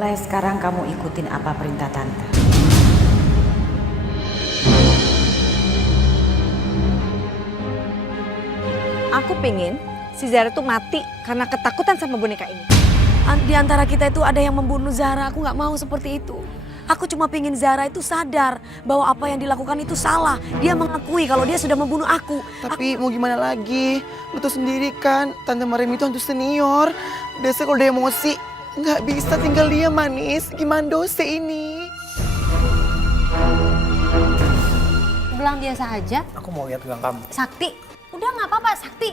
Mulai sekarang kamu ikutin apa perintah tante. Aku pengen si Zara tuh mati karena ketakutan sama boneka ini. Di antara kita itu ada yang membunuh Zara, aku gak mau seperti itu. Aku cuma pengen Zara itu sadar bahwa apa yang dilakukan itu salah. Dia mengakui kalau dia sudah membunuh aku. Tapi mau gimana lagi? Lu tuh sendiri kan, Tante Mariam itu hantu senior. Biasanya kalau dia emosi, nggak bisa tinggal dia manis. Gimana dosa ini? Gelang biasa aja. Aku mau lihat gelang kamu. Sakti, udah nggak apa-apa Sakti.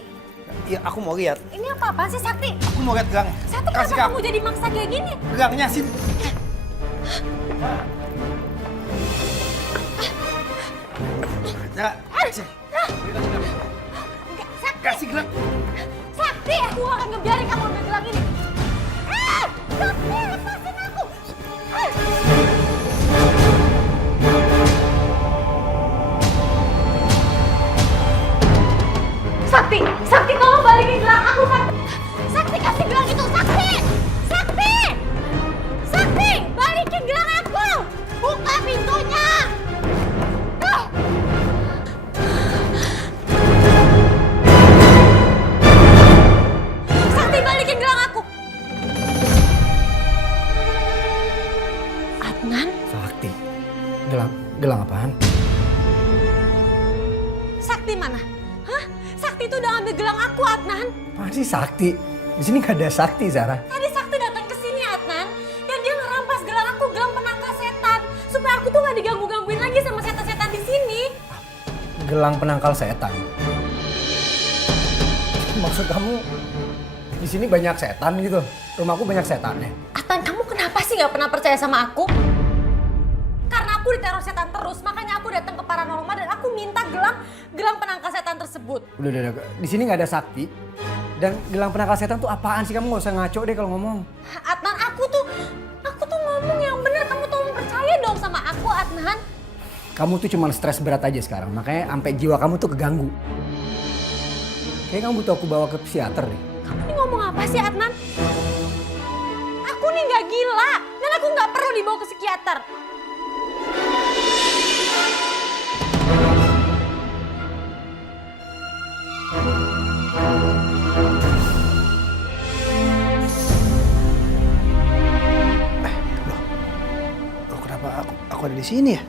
Iya, aku mau lihat. Ini apa-apaan sih Sakti? Aku mau lihat gelang. Sakti kenapa kamu jadi maksa kayak gini? Gelangnya sih. Kasih gelang. Sakti, aku akan ngebiarin kamu ambil gelang ini. Sakti, lepasin aku. Sakti, Sakti tolong balikin gelang aku, Sakti. Sakti kasih gelang itu, Sakti. Sakti, Sakti, balikin gelang aku. Buka pintunya. Sakti, balikin gelang aku. Adnan, Sakti. Gelang apaan? Sakti mana? Hah? Sakti itu udah ambil gelang aku, Adnan. Apaan sih Sakti? Di sini gak ada Sakti, Zara. Tadi Sakti datang ke sini, Adnan, dan dia ngerampas gelang aku, gelang penangkal setan, supaya aku tuh gak diganggu-gangguin lagi sama setan-setan di sini. Gelang penangkal setan. Maksud kamu di sini banyak setan gitu? Rumahku banyak setannya. Adnan, kamu kenapa sih gak pernah percaya sama aku? Karena aku diteror setan terus, makanya aku datang ke paranormal dan aku minta gelang penangkal setan tersebut. Udah. Di sini nggak ada Sakti. Dan gelang penangkal setan tuh apaan sih? Kamu nggak usah ngaco deh kalau ngomong. Adnan, aku tuh ngomong yang benar, kamu tolong percaya dong sama aku, Adnan. Kamu tuh cuma stres berat aja sekarang. Makanya sampai jiwa kamu tuh keganggu. Kayaknya kamu butuh aku bawa ke psikiater deh. Kamu nih ngomong apa sih, Adnan? Aku nih nggak gila dan aku nggak perlu dibawa ke psikiater. Loh, kenapa aku ada di sini ya?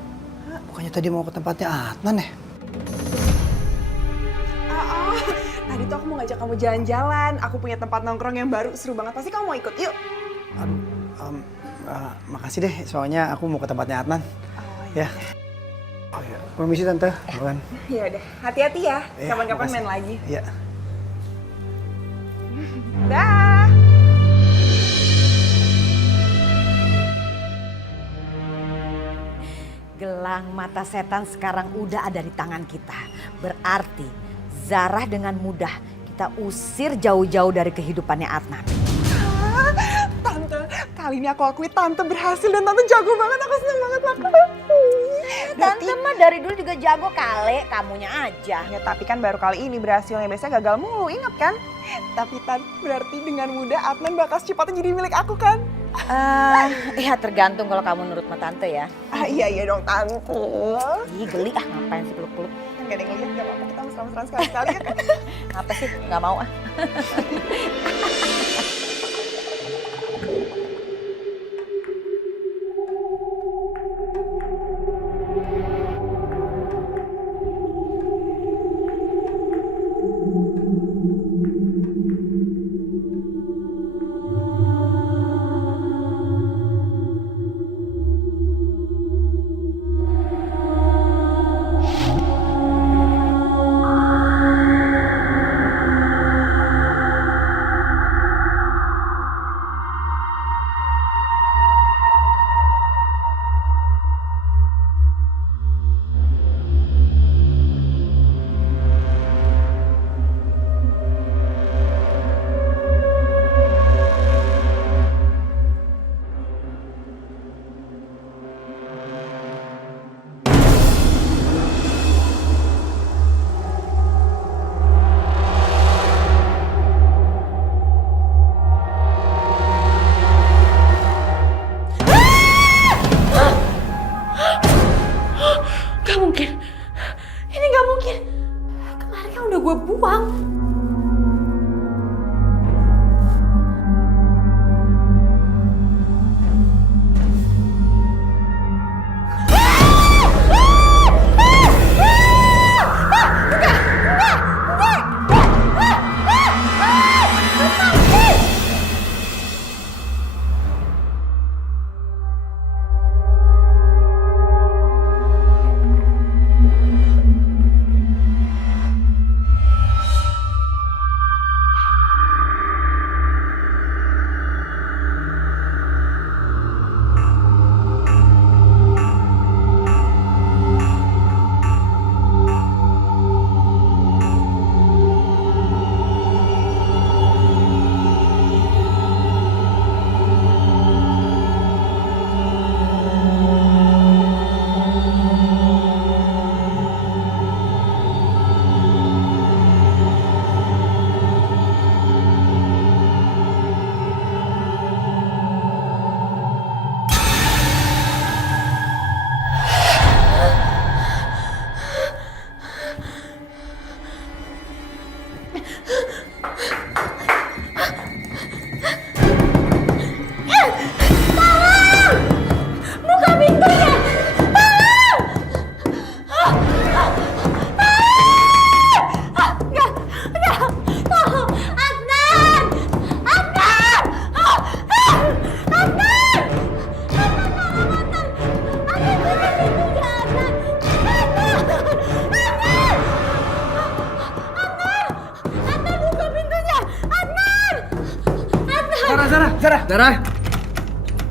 Bukannya tadi mau ke tempatnya Adnan ya? Tadi tuh aku mau ngajak kamu jalan-jalan. Aku punya tempat nongkrong yang baru, seru banget. Pasti kamu mau ikut, yuk. Makasih deh, soalnya aku mau ke tempatnya Adnan. Ya. Oh ya, permisi Tante. Bukan. Ya udah, hati-hati ya. Iya, Kapan-kapan makasih. main lagi. Iya. Dah. Gelang mata setan sekarang udah ada di tangan kita. Berarti Zara dengan mudah kita usir jauh-jauh dari kehidupannya Adnan. Tante, kali ini aku akui Tante berhasil dan Tante jago banget. Aku seneng banget lah. Tante mah dari dulu juga jago kali, kamunya aja. Ya tapi kan baru kali ini berhasilnya. Biasanya gagal mulu, inget kan? Tapi Tante, berarti dengan mudah Adnan bakal secepatnya jadi milik aku kan? Ya tergantung kalau kamu nurut sama tante ya. Iya dong Tante. Ih geli ngapain sih peluk-peluk. Gak ada yang ngeliat, gak apa-apa. Kita mesra-mesraan sekali-sekali ya kan? Apa sih, nggak mau ah.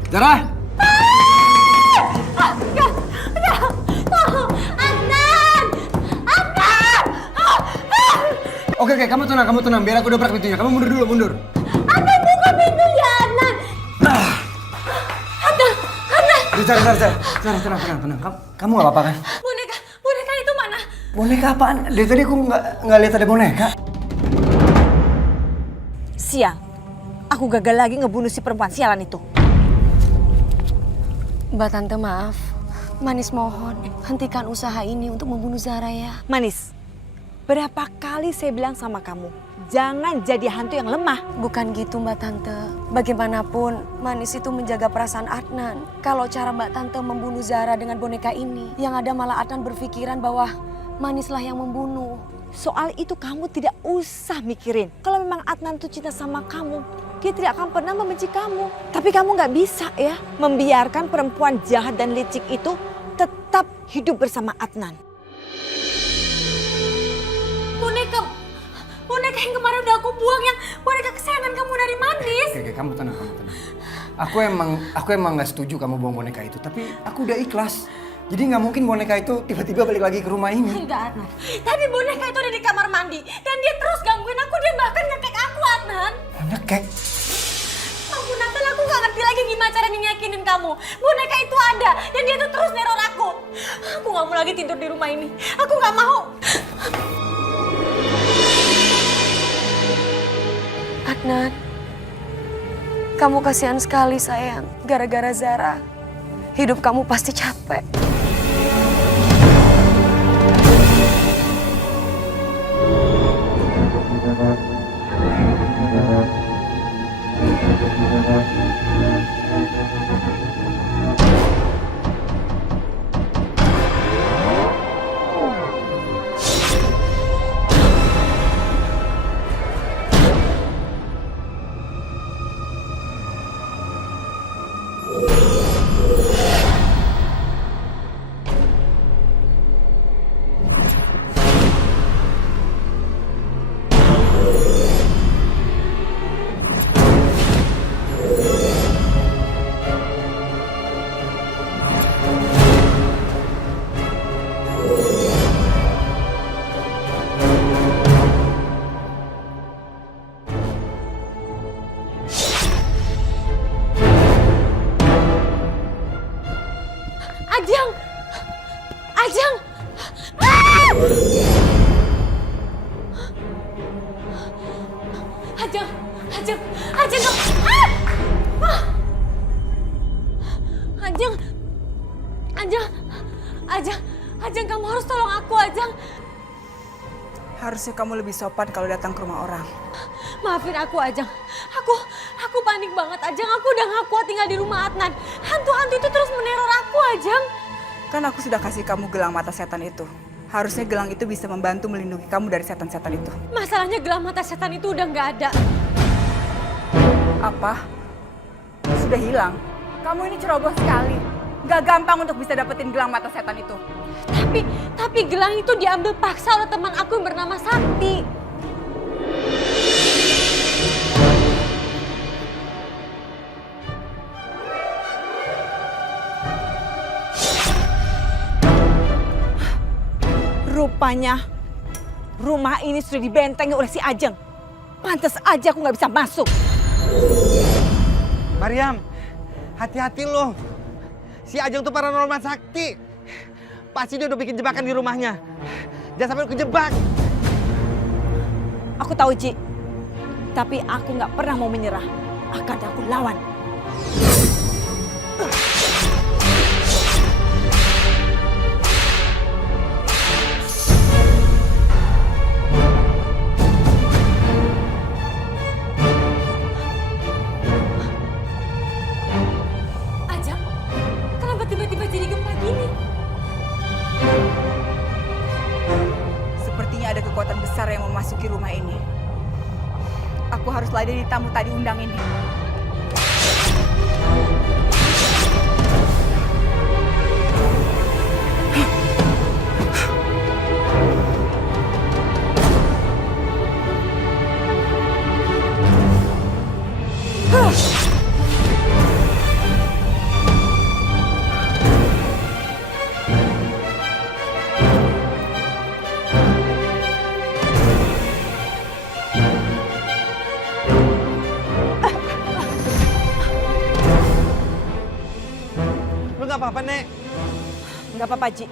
Zara! Oke, kamu tenang. Biar aku dobrak pintunya. Kamu mundur. Adnan, buka pintunya, Adnan. Zara, tenang. Kamu gak apa-apa kan? Boneka itu mana? Boneka apaan? Dari tadi aku nggak lihat ada boneka. Sial, aku gagal lagi ngebunuh si perempuan sialan itu. Mbak Tante maaf, Manis mohon hentikan usaha ini untuk membunuh Zara ya. Manis, berapa kali saya bilang sama kamu, jangan jadi hantu yang lemah. Bukan gitu Mbak Tante. Bagaimanapun Manis itu menjaga perasaan Adnan. Kalau cara Mbak Tante membunuh Zara dengan boneka ini, yang ada malah Adnan berpikiran bahwa Manislah yang membunuh. Soal itu kamu tidak usah mikirin. Kalau memang Adnan tuh cinta sama kamu, dia tidak akan pernah membenci kamu. Tapi kamu nggak bisa ya membiarkan perempuan jahat dan licik itu tetap hidup bersama Adnan. Boneka yang kemarin udah aku buang, yang boneka kesayangan kamu dari Manis. Oke, kamu tenang. Aku emang nggak setuju kamu buang boneka itu, tapi aku udah ikhlas. Jadi nggak mungkin boneka itu tiba-tiba balik lagi ke rumah ini. Enggak, Adnan. Tadi boneka itu ada di kamar mandi dan dia terus gangguin aku, dia bahkan nyekek aku, Adnan. Nyekek? Ampun, Natal, aku gak ngerti lagi gimana caranya nyakinin kamu. Boneka itu ada dan dia tuh terus neror aku. Aku gak mau lagi tidur di rumah ini. Aku gak mau. Adnan, kamu kasihan sekali sayang. Gara-gara Zara, hidup kamu pasti capek. Ajeng! Ah! Ajeng, kamu... Ah! Ajeng, kamu harus tolong aku, Ajeng. Harusnya kamu lebih sopan kalau datang ke rumah orang. Maafin aku, Ajeng. Aku panik banget, Ajeng. Aku udah gak kuat tinggal di rumah Adnan. Hantu-hantu itu terus meneror aku, Ajeng. Kan aku sudah kasih kamu gelang mata setan itu. Harusnya gelang itu bisa membantu melindungi kamu dari setan-setan itu. Masalahnya gelang mata setan itu udah gak ada. Apa? Sudah hilang? Kamu ini ceroboh sekali. Gak gampang untuk bisa dapetin gelang mata setan itu. Tapi gelang itu diambil paksa oleh teman aku yang bernama Sakti. Rupanya rumah ini sudah dibentengi oleh si Ajeng. Pantas aja aku nggak bisa masuk. Mariam, hati-hati loh. Si Ajeng tuh paranormal sakti. Pasti dia udah bikin jebakan di rumahnya. Jangan sampai lu kejebak. Aku tahu, Ji. Tapi aku nggak pernah mau menyerah. Akan aku lawan. Ajeng, kenapa tiba-tiba jadi gempa gini? Sepertinya ada kekuatan besar yang memasuki rumah ini. Aku harus ladeni tamu tadi undang ini. nggak apa-apa, Nek. Nggak apa-apa, Ji.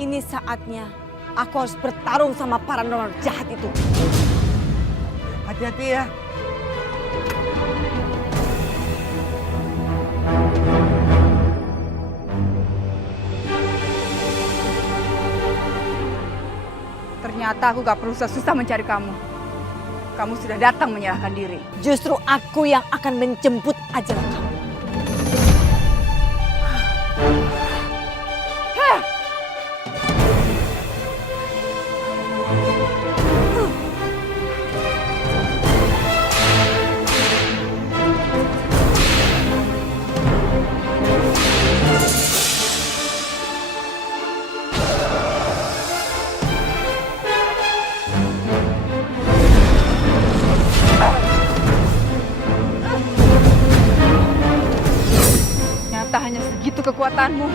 Ini saatnya aku harus bertarung sama paranormal jahat itu. Hati-hati ya. Ternyata aku gak perlu susah mencari kamu. Kamu sudah datang menyerahkan diri. Justru aku yang akan menjemput ajaran kamu. Ternyata hanya segitu kekuatanmu.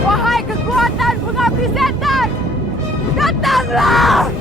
Wahai kekuatan pengabdi setan, datanglah!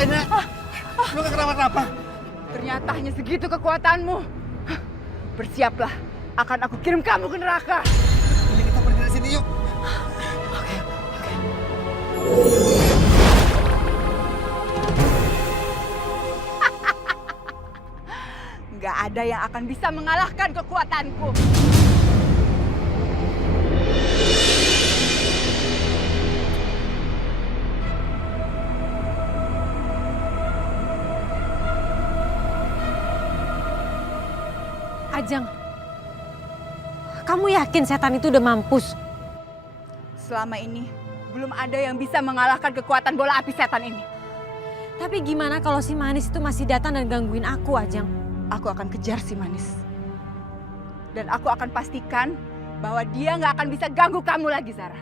Nek, lu gak kenapa-kenapa. Ternyata hanya segitu kekuatanmu. Bersiaplah, akan aku kirim kamu ke neraka. Ini kita pergi dari sini yuk. Nggak ada yang akan bisa mengalahkan kekuatanku. Ajeng, kamu yakin setan itu udah mampus? Selama ini, belum ada yang bisa mengalahkan kekuatan bola api setan ini. Tapi gimana kalau si Manis itu masih datang dan gangguin aku, Ajeng? Aku akan kejar si Manis. Dan aku akan pastikan bahwa dia nggak akan bisa ganggu kamu lagi, Zara.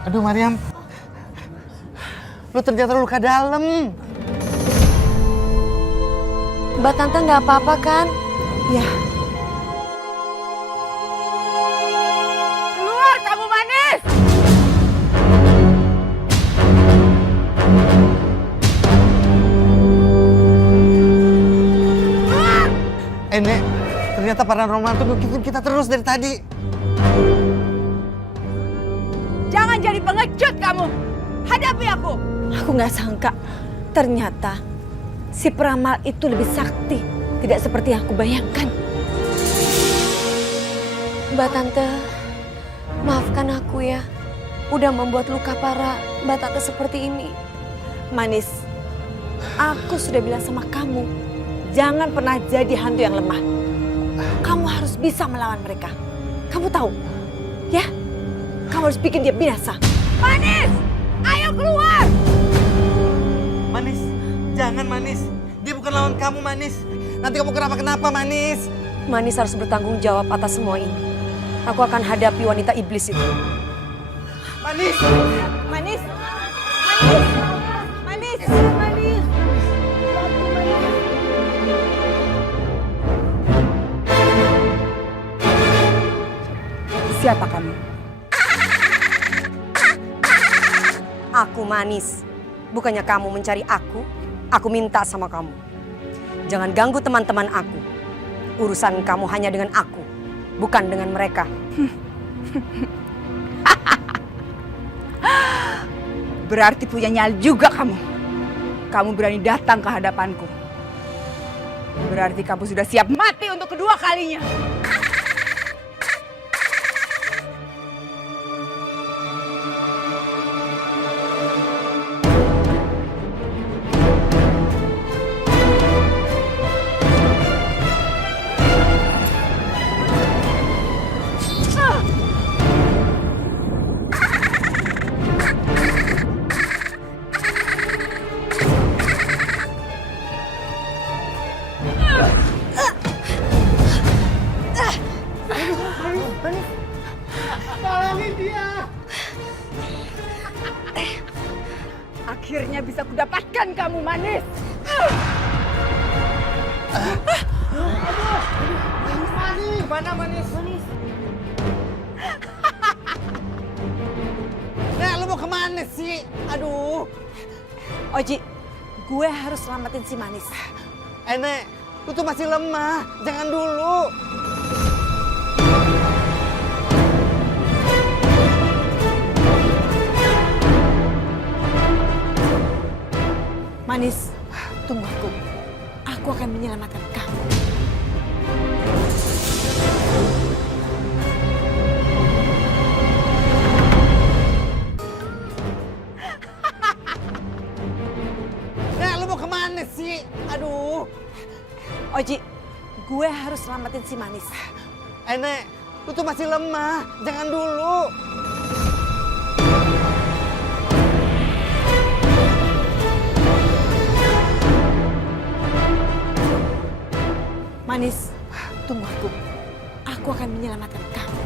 Aduh, Mariam. Lu ternyata luka dalam. Mbak Tante nggak apa-apa kan? Ya, Keluar kamu Manis! Nek, ternyata paranormal tuh ngikutin kita terus dari tadi. Jangan jadi pengecut kamu! Hadapi aku! aku nggak sangka. Ternyata si peramal itu lebih sakti. Tidak seperti yang aku bayangkan. Mbak Tante, maafkan aku ya. Udah membuat luka parah Mbak Tante seperti ini. Manis, aku sudah bilang sama kamu, jangan pernah jadi hantu yang lemah. Kamu harus bisa melawan mereka. Kamu tahu, ya? Kamu harus bikin dia binasa. Manis! Ayo keluar! Manis, jangan Manis. Dia bukan lawan kamu, Manis. Nanti kamu kenapa-kenapa, Manis. Manis harus bertanggung jawab atas semua ini. Aku akan hadapi wanita iblis itu. Manis! Manis! Manis! Manis! Manis! Siapa kamu? Manis, bukannya kamu mencari aku minta sama kamu. Jangan ganggu teman-teman aku. Urusan kamu hanya dengan aku, bukan dengan mereka. Berarti punya nyali juga kamu. Kamu berani datang ke hadapanku. Berarti kamu sudah siap mati untuk kedua kalinya. Akhirnya bisa kudapatkan kamu, Manis. Mana Manis? Nek, lu mau kemana sih? Aduh. Oji, gue harus selamatin si Manis. Nek, lu tuh masih lemah. Jangan dulu. Manis, tunggu aku. Aku akan menyelamatkan kamu. Nek, lu mau kemana sih? Aduh. Oji, gue harus selamatin si Manis. Nek, lu tuh masih lemah. Jangan dulu. Manis, tunggu aku. Aku akan menyelamatkan kamu.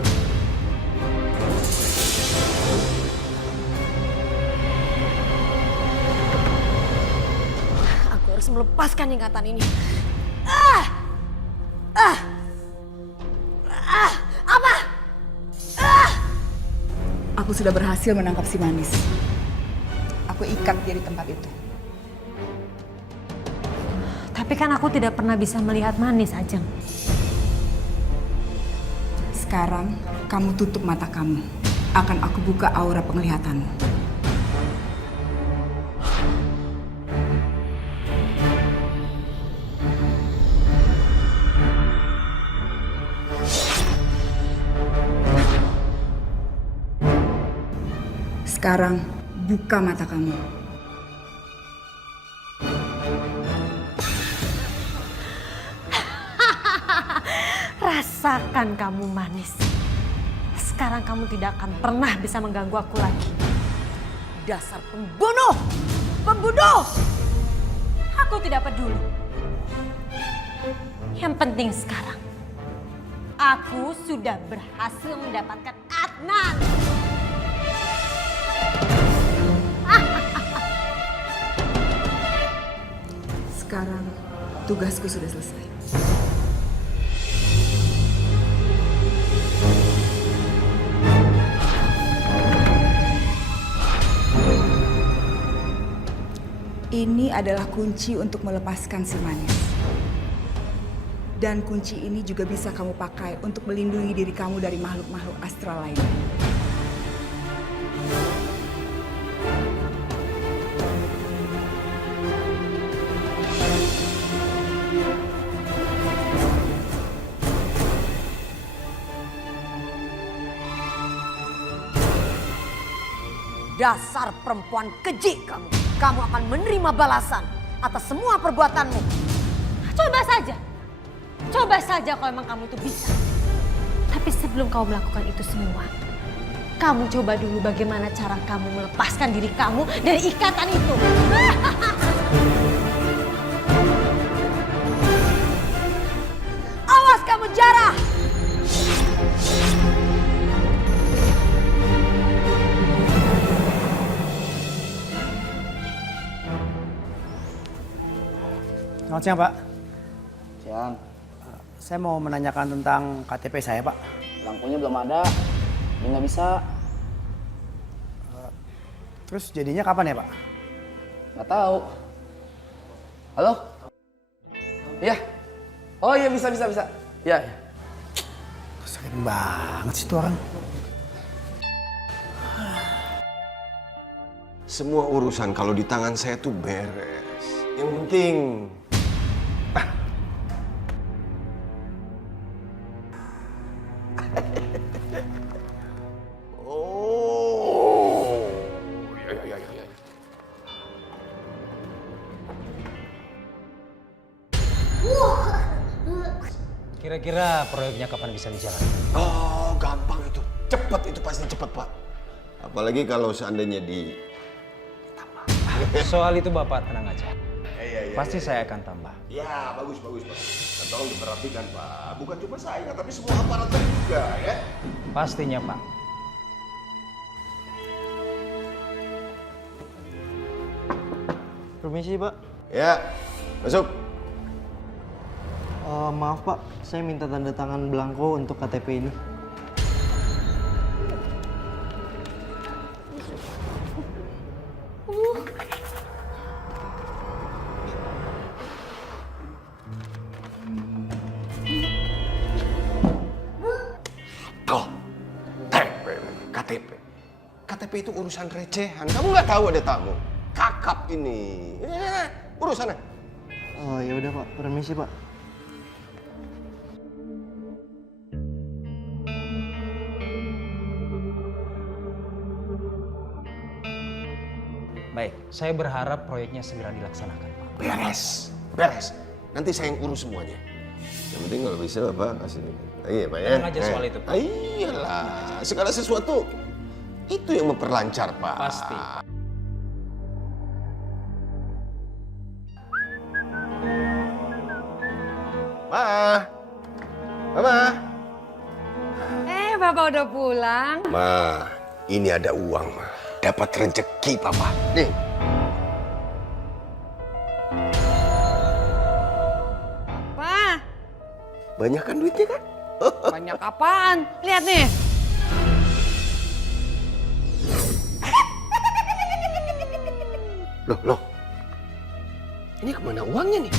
Aku harus melepaskan ingatan ini. Aku sudah berhasil menangkap si Manis. Aku ikat dia di tempat itu. Tapi kan aku tidak pernah bisa melihat Manis, Ajeng. Sekarang kamu tutup mata kamu. Akan aku buka aura penglihatanmu. Sekarang buka mata kamu. Rasakan kamu, Manis. Sekarang kamu tidak akan pernah bisa mengganggu aku lagi. Dasar pembunuh! Pembunuh! Aku tidak peduli. Yang penting sekarang, aku sudah berhasil mendapatkan Adnan. Sekarang tugasku sudah selesai. Ini adalah kunci untuk melepaskan si Manis. Dan kunci ini juga bisa kamu pakai untuk melindungi diri kamu dari makhluk-makhluk astral lainnya. Dasar perempuan keji kamu. Kamu akan menerima balasan atas semua perbuatanmu. Coba saja kalau memang kamu itu bisa. Tapi sebelum kamu melakukan itu semua, kamu coba dulu bagaimana cara kamu melepaskan diri kamu dari ikatan itu. Awas kamu, Jara! Selamat siang, Pak. Siang. Saya mau menanyakan tentang KTP saya, Pak. Lampunya belum ada. Dia nggak bisa. Terus jadinya kapan ya Pak? Nggak tahu. Halo? Iya. Oh iya bisa. Iya. Sakit banget sih tuh orang. Semua urusan kalau di tangan saya tuh beres. Yang penting oh. Ya. Kira-kira proyeknya kapan bisa dijalankan? Oh, gampang itu. Cepet itu pasti cepet, Pak. Apalagi kalau seandainya di Soal itu Bapak tenang aja. Iya. Pasti saya akan tambah. Ya, bagus, Pak. Dan tolong diperhatikan, Pak. Bukan cuma saya, tapi semua aparatur juga, ya. Pastinya, Pak. Permisi, Pak. Ya, masuk. Maaf, Pak. Saya minta tanda tangan belangko untuk KTP ini. Tuh, KTP. KTP itu urusan recehan. Kamu nggak tahu ada tamu. Kakap ini. Urusannya. Oh, ya udah, Pak. Permisi, Pak. Baik, saya berharap proyeknya segera dilaksanakan, Pak. Beres. Nanti saya yang urus semuanya. Yang penting kalau bisa Bapak kasih. Iya, Pak ya. Tenang aja soal itu, Pak. Iyalah, segala sesuatu itu yang memperlancar, Pak. Pasti. Mama. Bapak udah pulang. Ma, ini ada uang, Ma. Dapat rezeki, Papa. Nih. Pak, Banyak kan duitnya kan? banyak apaan? Lihat nih. Loh. Ini kemana uangnya nih?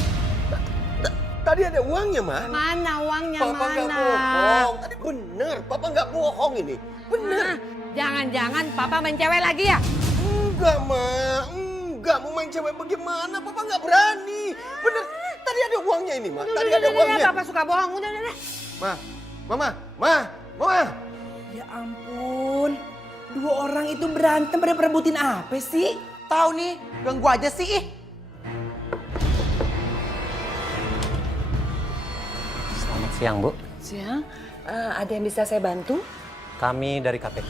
Tadi ada uangnya, Ma. Mana uangnya, Papa nggak bohong. Tadi bener, Papa nggak bohong ini. Bener. Jangan-jangan Papa main cewek lagi ya? Enggak, Ma. Enggak, mau main cewek bagaimana? Papa nggak berani. Bener, tadi ada uangnya ini, Ma. Tadi ada uangnya. Papa suka bohong. Udah. Ma. Ya ampun, dua orang itu berantem pada perebutin apa sih? Tahu nih, ganggu aja sih. Selamat siang, Bu. Siang, ada yang bisa saya bantu? Kami dari KPK.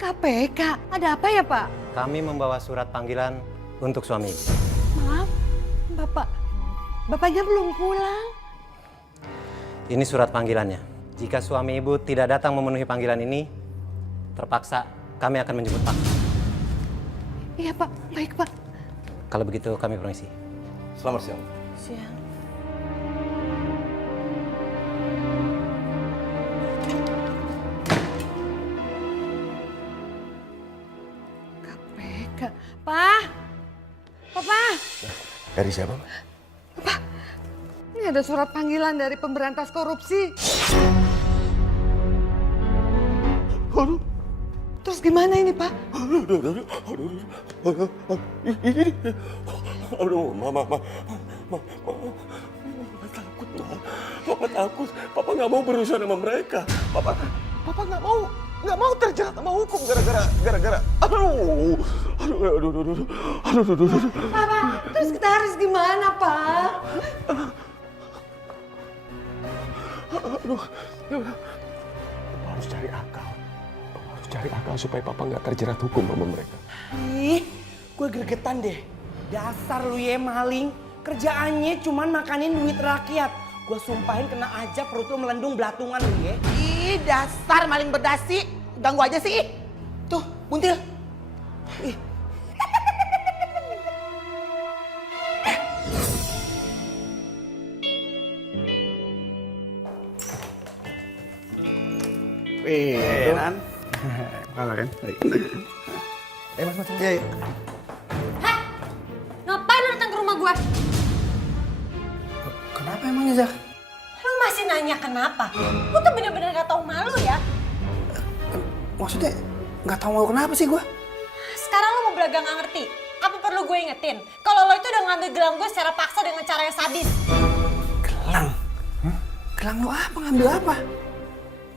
KPK? Ada apa ya, Pak? Kami membawa surat panggilan untuk suami Ibu. Maaf, Bapaknya belum pulang. Ini surat panggilannya. Jika suami Ibu tidak datang memenuhi panggilan ini, terpaksa kami akan menjemput Pak. Iya, Pak. Baik, Pak. Kalau begitu kami permisi. Selamat siang. Siang. KPK. Pak! Papa! Dari siapa, Ma? Ini ada surat panggilan dari pemberantas korupsi. Aduh. Terus gimana ini, Pak? Aduh, Mama. Takut, Ma. Papa takut. Papa nggak mau berurusan sama mereka. Papa nggak mau terjerat sama hukum gara-gara. Aduh. Papa, terus kita harus gimana, Pak? Aduh. Papa harus cari akal supaya Papa nggak terjerat hukum sama mereka. Ih, gue gregetan deh. Dasar lu ya maling. Kerjaannya cuman makanin duit rakyat. Gue sumpahin kena aja perut lu melendung belatungan lu ya. Ih, dasar maling berdasi. Ganggu aja sih. Tuh, buntil. Ih. Nan. Kalah kan? Mas. Iya, iya. Hah? Ngapain lu datang ke rumah gue? Kenapa emangnya, Zah? Lu masih nanya kenapa? Lu tuh bener-bener gak tau malu ya? Maksudnya nggak tahu mau kenapa sih gue? Sekarang lu mau belaga gak ngerti? Apa perlu gue ingetin? Kalau lo itu udah ngambil gelang gue secara paksa dengan cara yang sadis. Gelang? Gelang lo apa? Ngambil apa?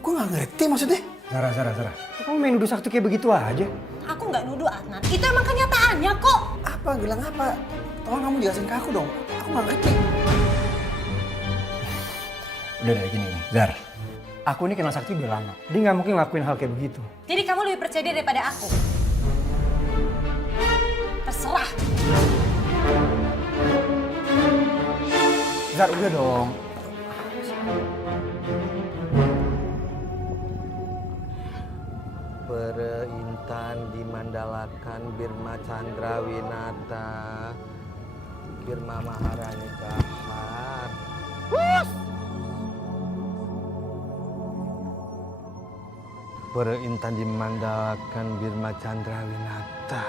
Gue nggak ngerti maksudnya. Zara. Kamu main nuduh Sakti kayak begitu aja? Aku nggak nuduh Adnan. Itu emang kenyataannya kok. Apa? Gelang apa? Tolong kamu jelasin ke aku dong. Aku nggak ngerti. Udah dari gini nih, Zar. Aku ini kenal Sakti udah lama. Dia nggak mungkin ngelakuin hal kayak begitu. Jadi kamu lebih percaya dia daripada aku? Terserah. Zar, udah dong. Perintan dimandalakan Birma Chandrawinata, Birma Maharani Kahar. Perintan dimandalakan Birma Chandrawinata.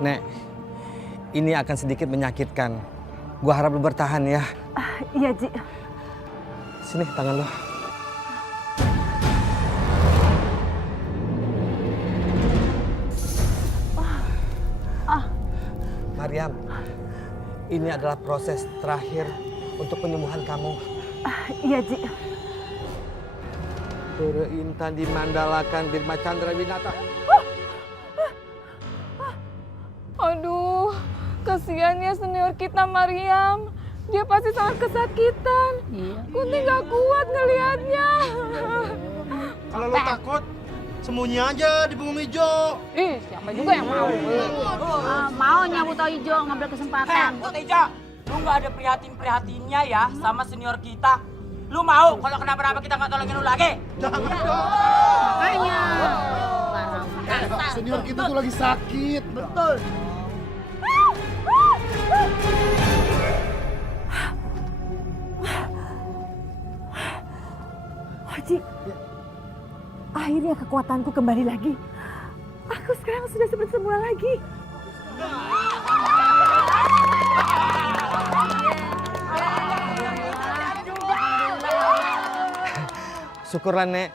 Nek, ini akan sedikit menyakitkan. Gua harap lu bertahan ya. Iya, Ji. Sini tangan lo. Mariam, ini adalah proses terakhir untuk penyembuhan kamu. Iya, Ji. Perintan dimandalakan Birma Chandrawinata. Aduh, kasihan ya senior kita Mariam. Dia pasti sangat kesakitan. Kunti gak kuat ngelihatnya. Kalau lo takut, sembunyi aja di punggung hijau. Ih, siapa juga yang mau? Maunya Buto Ijo ngambil kesempatan. Buto Ijo, lu gak ada prihatin-prihatinnya ya sama senior kita. Lu mau kalau kenapa-napa kita gak tolongin lu lagi? Jangan dong. Makanya. Senior kita tuh lagi sakit. Betul. Haji, akhirnya kekuatanku kembali lagi. Aku sekarang sudah seperti semula lagi. Syukurlah, Nek.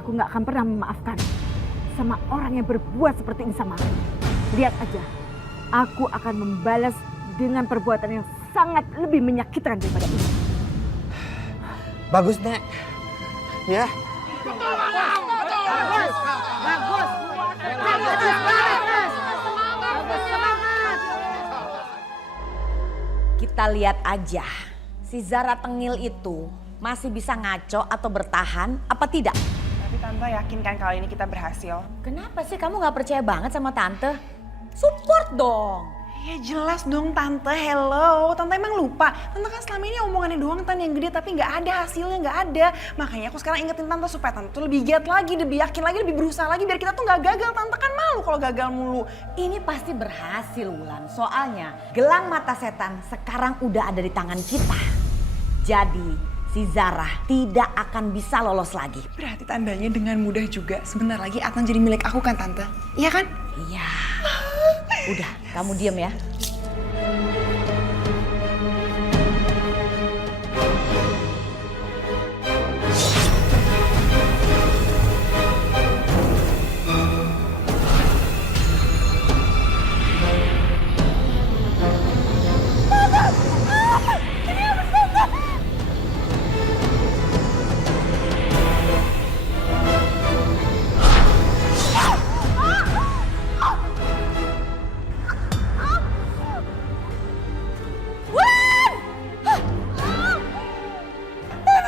Aku nggak akan pernah memaafkan sama orang yang berbuat seperti ini sama aku. Lihat aja, aku akan membalas dengan perbuatan yang sangat lebih menyakitkan daripada ini. Bagus, Nek. Ya. Bagus. Kita lihat aja, si Zara Tengil itu masih bisa ngaco atau bertahan apa tidak? Tapi Tante yakin kan kali ini kita berhasil? Kenapa sih kamu gak percaya banget sama Tante? Support dong. Ya jelas dong Tante, hello. Tante emang lupa? Tante kan selama ini omongannya doang Tante yang gede tapi nggak ada hasilnya, nggak ada. Makanya aku sekarang ingetin Tante supaya Tante tuh lebih giat lagi, lebih yakin lagi, lebih berusaha lagi biar kita tuh nggak gagal. Tante kan malu kalau gagal mulu. Ini pasti berhasil Wulan, soalnya gelang mata setan sekarang udah ada di tangan kita. Jadi si Zara tidak akan bisa lolos lagi. Berarti tandanya dengan mudah juga sebentar lagi Adnan jadi milik aku kan Tante? Iya kan? Iya. Udah, kamu diam ya.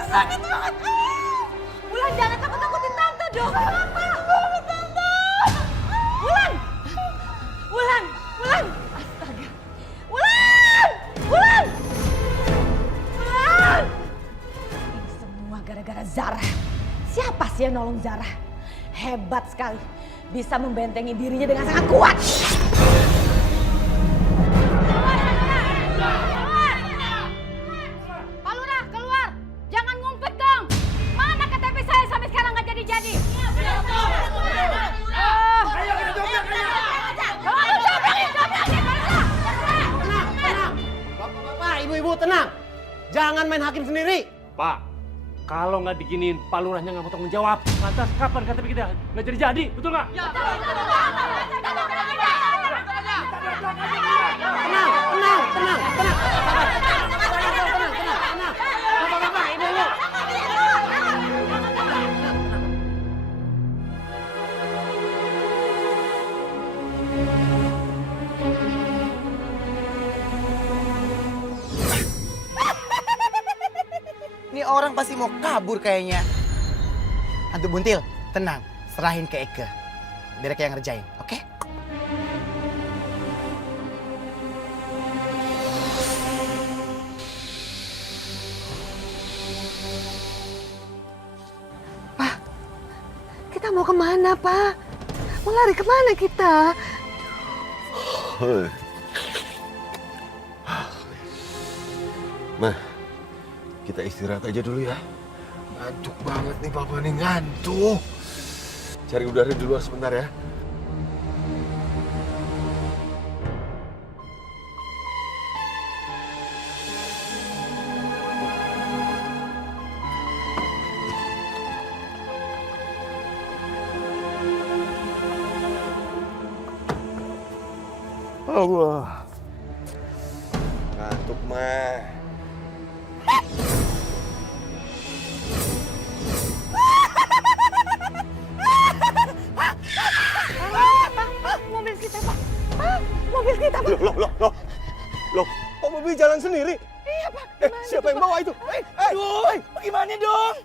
Sakit banget. Wulan jangan takut-takutin Tante dong. Kenapa? Tante. Wulan. Astaga. Wulan. Ini semua gara-gara Zara. Siapa sih yang nolong Zara? Hebat sekali. Bisa membentengi dirinya dengan sangat kuat. Pak Lurah, keluar. jangan main hakim sendiri. Pak, kalau nggak diginiin, Pak Lurahnya nggak mau tanggung jawab. Lantas kapan KTP kita nggak jadi-jadi, betul nggak? Ini orang pasti mau kabur kayaknya. Hantu buntil, tenang. Serahin ke Eke. Biar Eke yang ngerjain, oke? Kita mau kemana, Pak? Mau lari kemana kita? Mah, kita istirahat aja dulu ya. Ngantuk banget nih Papa nih, ngantuk. Cari udara di luar sebentar ya. Allah. Ngantuk mah. Mobil kita, Pak. Mobil kita, Pak. Loh, kok mobil jalan sendiri? Iya, Pak. Siapa yang bawa itu? Aduh, gimana dong?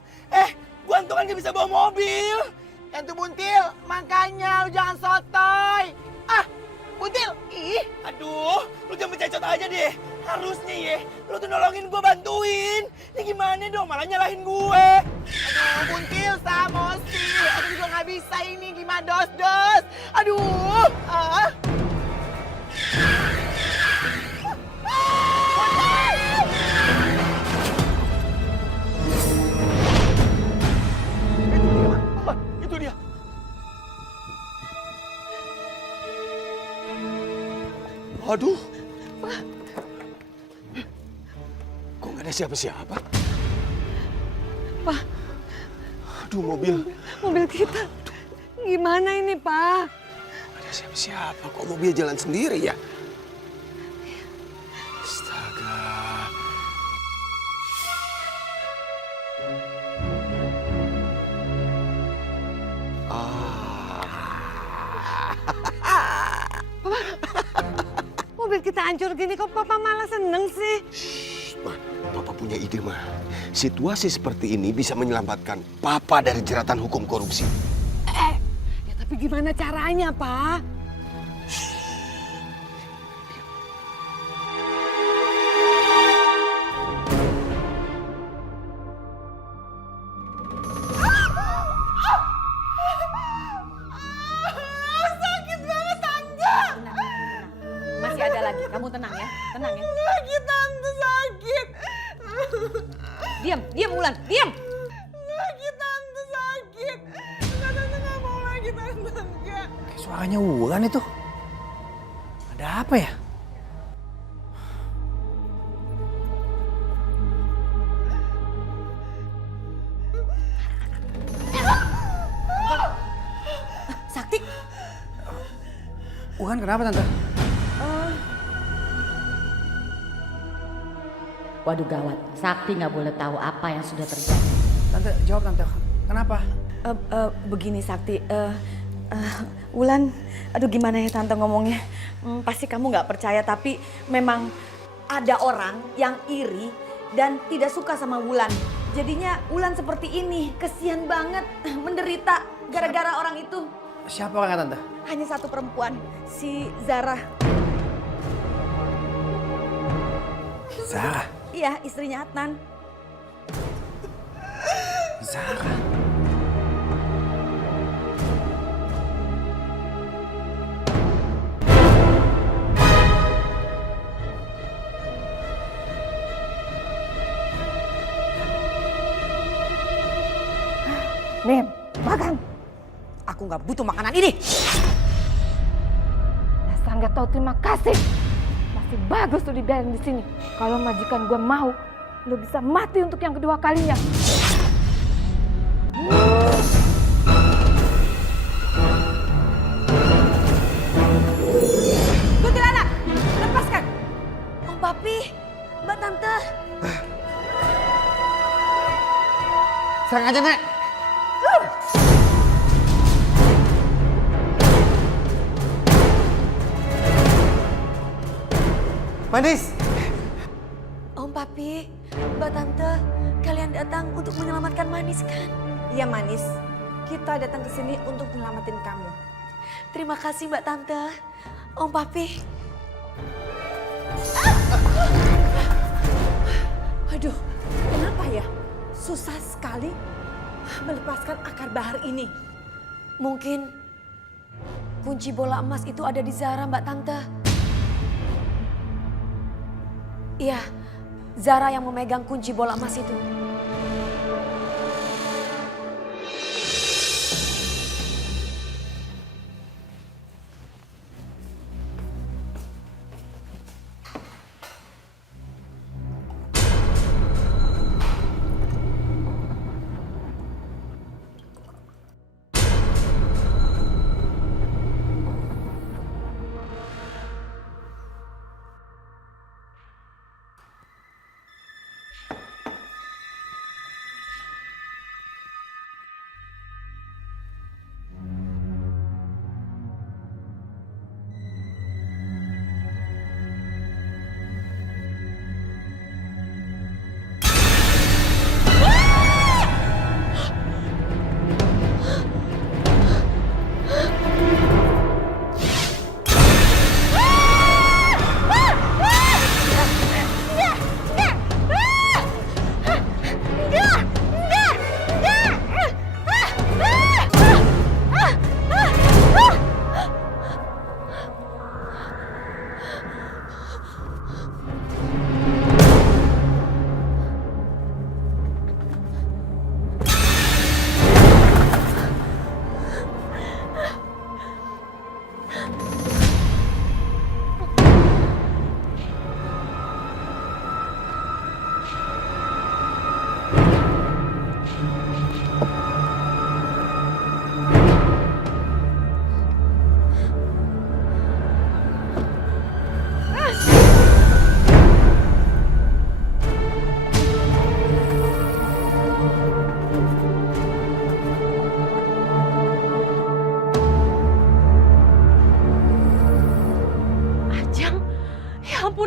Gua tuh kan gak bisa bawa mobil. Hantu buntil, makanya lu jangan sotoy. Buntil, aduh, lu jangan becacot aja deh. Harusnya ya, lu tuh nolongin gue, bantuin. Ini gimana dong, malah nyalahin gue. Aduh, buntil, samosi. Aku juga gak bisa ini, gimana dos-dos. Aduh, Itu dia. Aduh. Kok nggak ada siapa-siapa? Pak. Aduh, mobil. Mobil kita. Gimana ini, Pak? Nggak ada siapa-siapa. Kok mobil jalan sendiri ya? Astaga. Mobil kita hancur gini kok Papa malah seneng sih? Mah, Papa punya ide, Mah. Situasi seperti ini bisa menyelamatkan Papa dari jeratan hukum korupsi. Ya tapi gimana caranya, Pak? Sakit banget, Tante. Masih ada lagi, kamu tenang ya. Tenang ya. Sakit, Tante, sakit. Diam, Wulan, diam. Sakit, Tante, sakit. Tante nggak mau lagi, Tante. Enggak. Suaranya Wulan itu. Ada apa ya? Sakti. Wulan kenapa, Tante? Waduh gawat, Sakti nggak boleh tahu apa yang sudah terjadi. Tante, jawab Tante. Kenapa? Begini, Sakti. Wulan, aduh gimana ya Tante ngomongnya? Pasti kamu nggak percaya, tapi memang ada orang yang iri dan tidak suka sama Wulan. Jadinya Wulan seperti ini, kesian banget, menderita gara-gara orang itu. Siapa orangnya, Tante? Hanya satu perempuan, si Zara. Zara? Iya, istrinya Adnan. Zara? Nem, makan. Aku nggak butuh makanan ini. Dasar nggak tahu terima kasih. Masih bagus tuh dibiarin di sini. Kalau majikan gue mau, lo bisa mati untuk yang kedua kalinya. Kuntilanak, lepaskan. Om Papi, Mbak Tante. Serang aja, Nek. Manis. Om Papi, Mbak Tante, kalian datang untuk menyelamatkan Manis kan? Iya Manis, kita datang ke sini untuk menyelamatin kamu. Terima kasih Mbak Tante. Om Papi. Aduh, kenapa ya? Susah sekali melepaskan akar bahar ini. Mungkin kunci bola emas itu ada di Zara, Mbak Tante. Iya, Zara yang memegang kunci bola emas itu.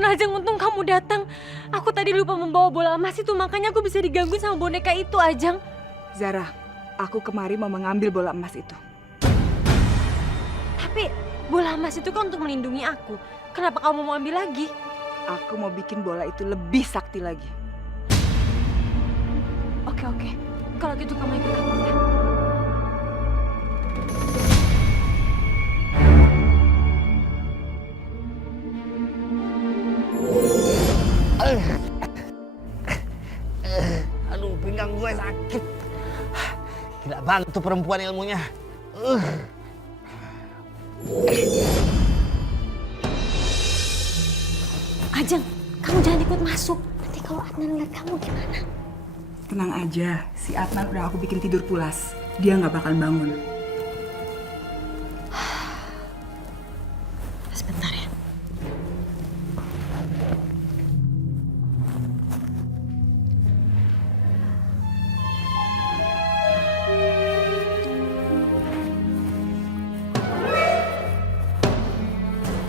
Ajeng, untung kamu datang. Aku tadi lupa membawa bola emas itu, makanya aku bisa digangguin sama boneka itu, Ajeng. Zara, aku kemari mau mengambil bola emas itu. Tapi bola emas itu kan untuk melindungi aku. Kenapa kamu mau ambil lagi? Aku mau bikin bola itu lebih sakti lagi. Oke. Kalau gitu kamu ikut aku ya. Aduh, pinggang gue sakit. Tidak bantu perempuan ilmunya. Ajeng, kamu jangan ikut masuk. Nanti kalau Adnan lihat kamu gimana? Tenang aja, si Adnan udah aku bikin tidur pulas. Dia nggak bakal bangun. Sebentar ya.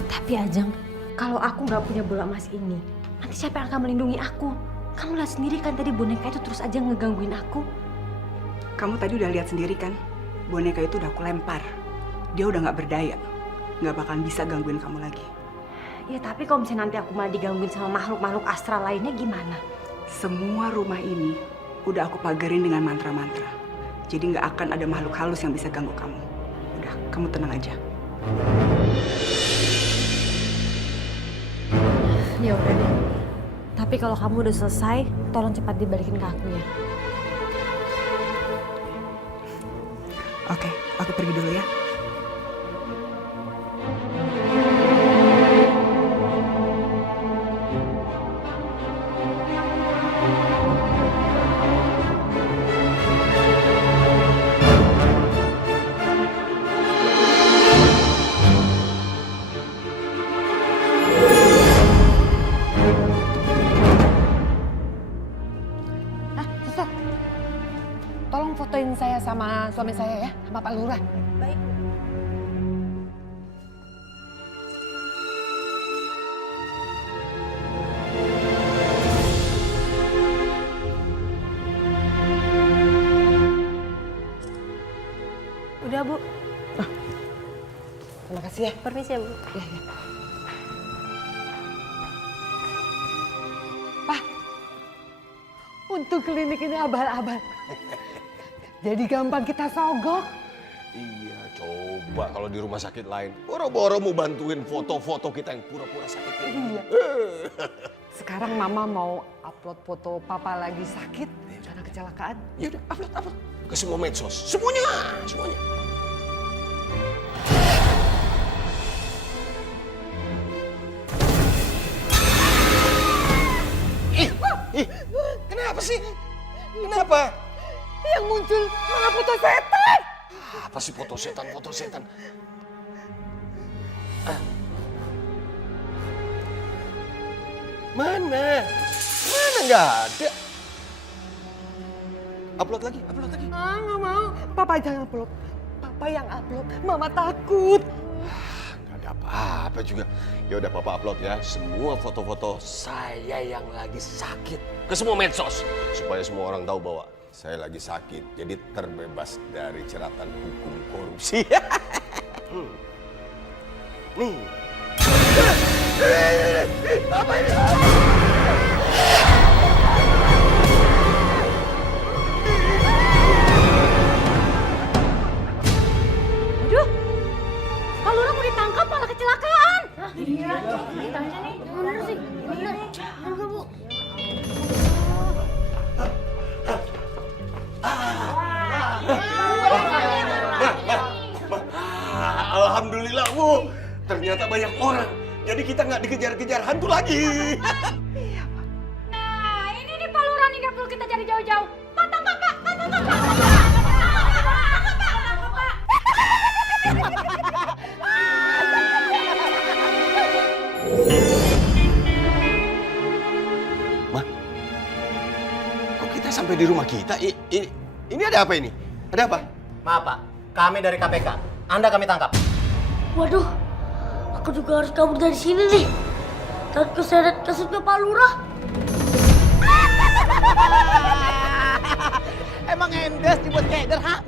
Tapi Ajeng, kalau aku nggak punya bola emas ini, nanti siapa yang akan melindungi aku? Kamu lihat sendiri kan tadi boneka itu terus aja ngegangguin aku. Kamu tadi udah lihat sendiri kan? Boneka itu udah aku lempar. Dia udah nggak berdaya. Nggak bakalan bisa gangguin kamu lagi. Ya tapi kalau misalnya nanti aku malah digangguin sama makhluk-makhluk astral lainnya gimana? Semua rumah ini udah aku pagerin dengan mantra-mantra. Jadi nggak akan ada makhluk halus yang bisa ganggu kamu. Udah, kamu tenang aja. Ya udah deh. Tapi kalau kamu udah selesai, tolong cepat dibalikin ke aku ya. Oke, aku pergi dulu ya. suami saya ya, sama Pak Lurah. Baik. Udah, Bu. Terima kasih ya. Permisi ya, Bu. Ya, ya. Pak, untuk klinik ini abal-abal. Jadi gampang kita sogok. Iya, coba kalau di rumah sakit lain. Boro-boro mau bantuin foto-foto kita yang pura-pura sakit. Iya. Sekarang Mama mau upload foto Papa lagi sakit karena kecelakaan. Ya udah, upload ke semua medsos. Semuanya. Ih, kenapa sih? Kenapa? Yang muncul malah foto setan. Apa sih foto setan? Mana nggak ada. Upload lagi. Ah, nggak mau. Papa jangan upload. Papa yang upload. Mama takut. Nggak ada apa-apa juga. Ya udah Papa upload ya semua foto-foto saya yang lagi sakit ke semua medsos supaya semua orang tahu bahwa saya lagi sakit. Jadi terbebas dari jeratan hukum korupsi. Nih. Apa ini? Aduh, Pak Lurah mau ditangkap malah kecelakaan. Iya, ditanya nih. Bener sih, bener. Enggak, Bu. Alhamdulillah, Bu. Ternyata banyak orang. Jadi kita nggak dikejar-kejar hantu lagi. Nah, ini nih Pak Lurah nih, nggak perlu kita cari jauh-jauh. Pak, tangkap, Pak. Ma, kok kita sampai di rumah kita? Ini ada apa ini? Ada apa? Maaf Pak, kami dari KPK. Anda kami tangkap. Waduh, aku juga harus kabur dari sini nih. Takut keseret kasusnya Pak Lurah. Emang endes dibuat keder, ha?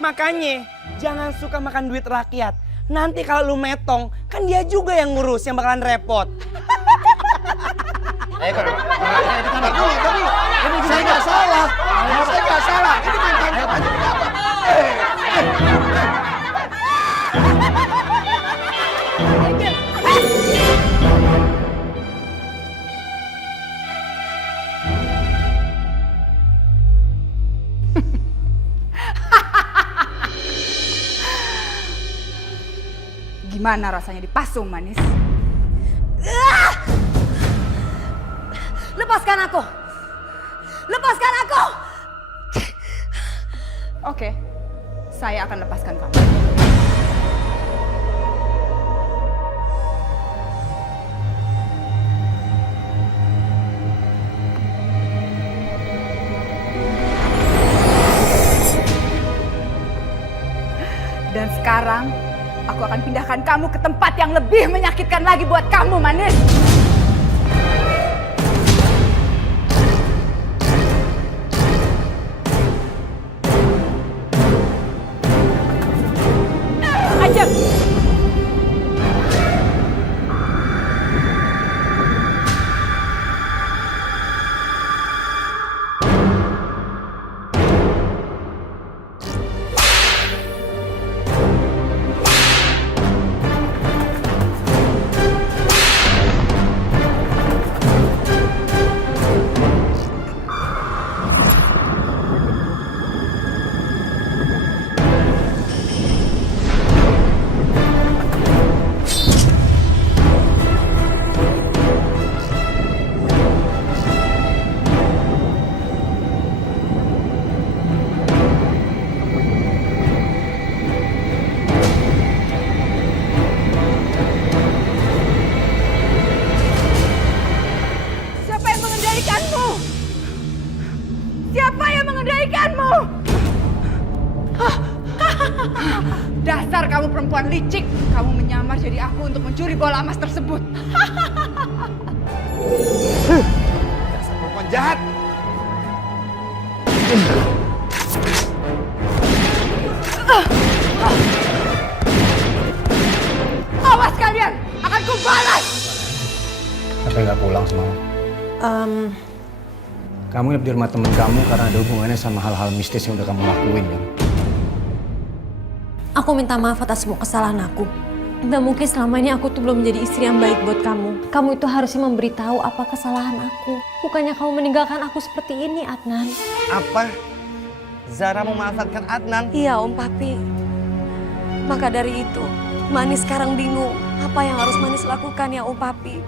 Makanya jangan suka makan duit rakyat. Nanti kalau lu metong, kan dia juga yang ngurus, yang bakalan repot. Ayo, Saya nggak salah. Ini main tangkap aja kenapa? Gimana rasanya dipasung, Manis? Lepaskan aku! Lepaskan aku! Oke, saya akan lepaskan kamu. Dan sekarang, aku akan pindahkan kamu ke tempat yang lebih menyakitkan lagi buat kamu, Manis. Ajak! Dasar kamu perempuan licik. Kamu menyamar jadi aku untuk mencuri bola emas tersebut. Dasar perempuan jahat. Awas kalian, akan kubalas. Sampai nggak pulang semalam. Kamu nginep di rumah temen kamu karena ada hubungannya sama hal-hal mistis yang udah kamu lakuin kan? Aku minta maaf atas semua kesalahan aku. Dan mungkin selama ini aku tuh belum menjadi istri yang baik buat kamu. Kamu itu harusnya memberitahu apa kesalahan aku. Bukannya kamu meninggalkan aku seperti ini, Adnan. Apa? Zara memanfaatkan Adnan? Iya, Om Papi. Maka dari itu, Manis sekarang bingung apa yang harus Manis lakukan ya, Om Papi.